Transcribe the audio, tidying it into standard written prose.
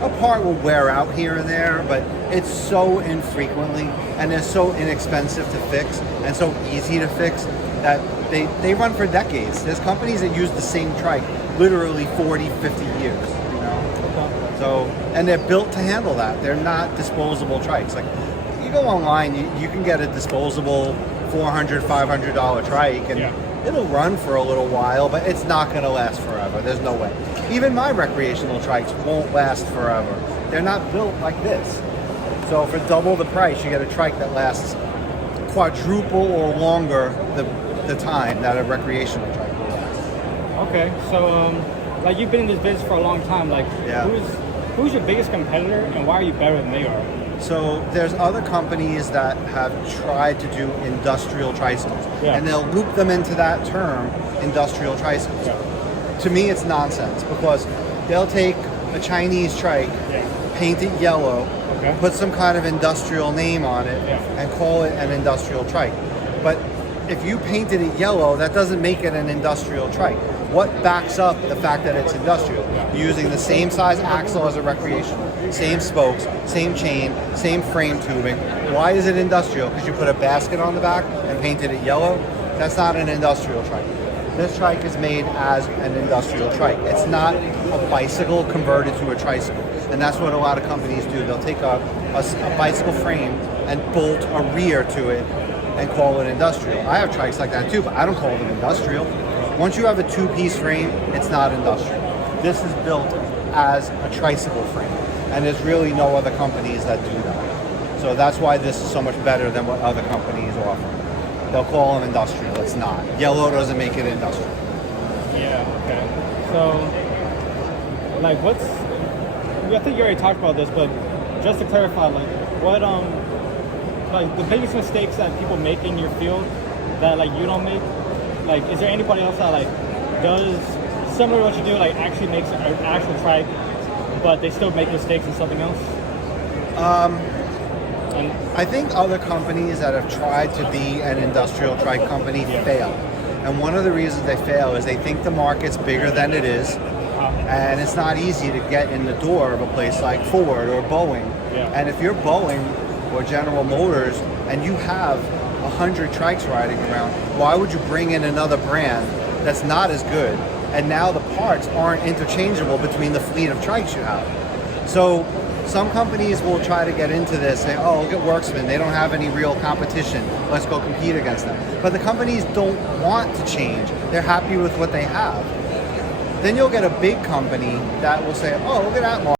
a part will wear out here and there, but it's so infrequently and they're so inexpensive to fix and so easy to fix that they run for decades. There's companies that use the same trike literally 40, 50 years, you know? So, and they're built to handle that. They're not disposable trikes. Like, you go online, you can get a disposable $400, $500 trike, and it'll run for a little while, but it's not going to last forever. There's no way. Even my recreational trikes won't last forever. They're not built like this. So for double the price, you get a trike that lasts quadruple or longer the time that a recreational trike will last. Okay, so like you've been in this business for a long time. Like, who's your biggest competitor, and why are you better than they are? So there's other companies that have tried to do industrial tricycles, and they'll loop them into that term, industrial tricycles. To me, it's nonsense because they'll take a Chinese trike, paint it yellow, put some kind of industrial name on it, and call it an industrial trike. But if you painted it yellow, that doesn't make it an industrial trike. What backs up the fact that it's industrial? Using the same size axle as a recreational, same spokes, same chain, same frame tubing. Why is it industrial? Because you put a basket on the back and painted it yellow? That's not an industrial trike. This trike is made as an industrial trike. It's not a bicycle converted to a tricycle. And that's what a lot of companies do. They'll take a bicycle frame and bolt a rear to it and call it industrial. I have trikes like that too, but I don't call them industrial. Once you have a two-piece frame, it's not industrial. This is built as a tricycle frame, and there's really no other companies that do that. So that's why this is so much better than what other companies offer. They'll call them industrial. It's not. Yellow doesn't make it industrial. Yeah, okay. So, like, I think you already talked about this, but just to clarify, like, what, like, the biggest mistakes that people make in your field that, like, you don't make? Like, is there anybody else that, like, does similar to what you do, like, actually makes an actual trike, but they still make mistakes in something else? I think other companies that have tried to be an industrial trike company fail. And one of the reasons they fail is they think the market's bigger than it is, and it's not easy to get in the door of a place like Ford or Boeing. And if you're Boeing or General Motors and you have 100 trikes riding around, why would you bring in another brand that's not as good? And now the parts aren't interchangeable between the fleet of trikes you have. So some companies will try to get into this, say, oh, look at Worksman, they don't have any real competition, let's go compete against them. But the companies don't want to change, they're happy with what they have. Then you'll get a big company that will say, oh, look at that